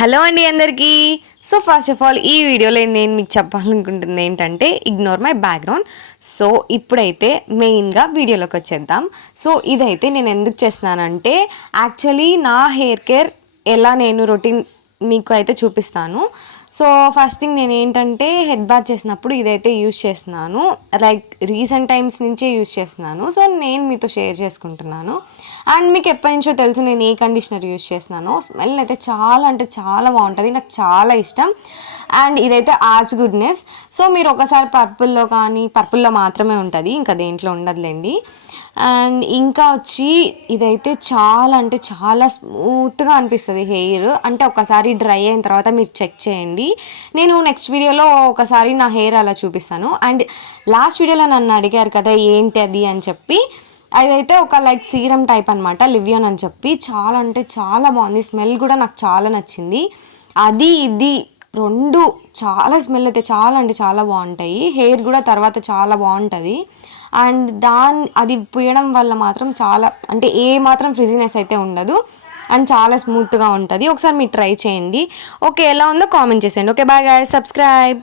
Hello అండి అందరికీ. So first of all ఈ వీడియోలో నేను మీకు చెప్పాలనుకుంటుంది ఏంటంటే ఇగ్నోర్ మై బ్యాక్గ్రౌండ్. సో ఇప్పుడైతే మెయిన్గా వీడియోలోకి వచ్చేద్దాం. సో ఇదైతే నేను ఎందుకు చేస్తున్నానంటే యాక్చువల్లీ నా హెయిర్ కేర్ ఎలా నేను రొటీన్ మీకు అయితే చూపిస్తాను. సో ఫస్ట్ థింగ్ నేను ఏంటంటే హెడ్ బాత్ చేసినప్పుడు ఇదైతే యూస్ చేస్తున్నాను. లైక్ రీసెంట్ టైమ్స్ నుంచే యూస్ చేస్తున్నాను. సో నేను మీతో షేర్ చేసుకుంటున్నాను. అండ్ మీకు ఎప్పటి నుంచో తెలుసు నేను ఏ కండిషనర్ యూస్ చేస్తున్నాను. స్మెల్ అయితే చాలా అంటే చాలా బాగుంటుంది, నాకు చాలా ఇష్టం. అండ్ ఇదైతే ఆర్చ్ గుడ్నెస్. సో మీరు ఒకసారి పర్పుల్లో మాత్రమే ఉంటుంది, ఇంకా దేంట్లో ఉండదులేండి. అండ్ ఇంకా వచ్చి ఇదైతే చాలా అంటే చాలా స్మూత్గా అనిపిస్తుంది హెయిర్. అంటే ఒకసారి డ్రై అయిన తర్వాత మీరు చెక్ చేయండి. నేను నెక్స్ట్ వీడియోలో ఒకసారి నా హెయిర్ అలా చూపిస్తాను. అండ్ లాస్ట్ వీడియోలో నన్ను అడిగారు కదా ఏంటి అది అని చెప్పి, అదైతే ఒక లైక్ సీరం టైప్ అనమాట, లివియన్ అని చెప్పి. చాలా అంటే చాలా బాగుంది, స్మెల్ కూడా నాకు చాలా నచ్చింది. అది ఇది రెండు చాలా స్మెల్ అయితే చాలా అంటే చాలా బాగుంటాయి, హెయిర్ కూడా తర్వాత చాలా బాగుంటుంది. అండ్ అది పూయడం వల్ల మాత్రం చాలా అంటే ఏ మాత్రం ఫ్రిజీనెస్ అయితే ఉండదు అండ్ చాలా స్మూత్గా ఉంటుంది. ఒకసారి మీరు ట్రై చేయండి. ఓకే, ఎలా ఉందో కామెంట్ చేసేయండి. Okay, bye guys, subscribe.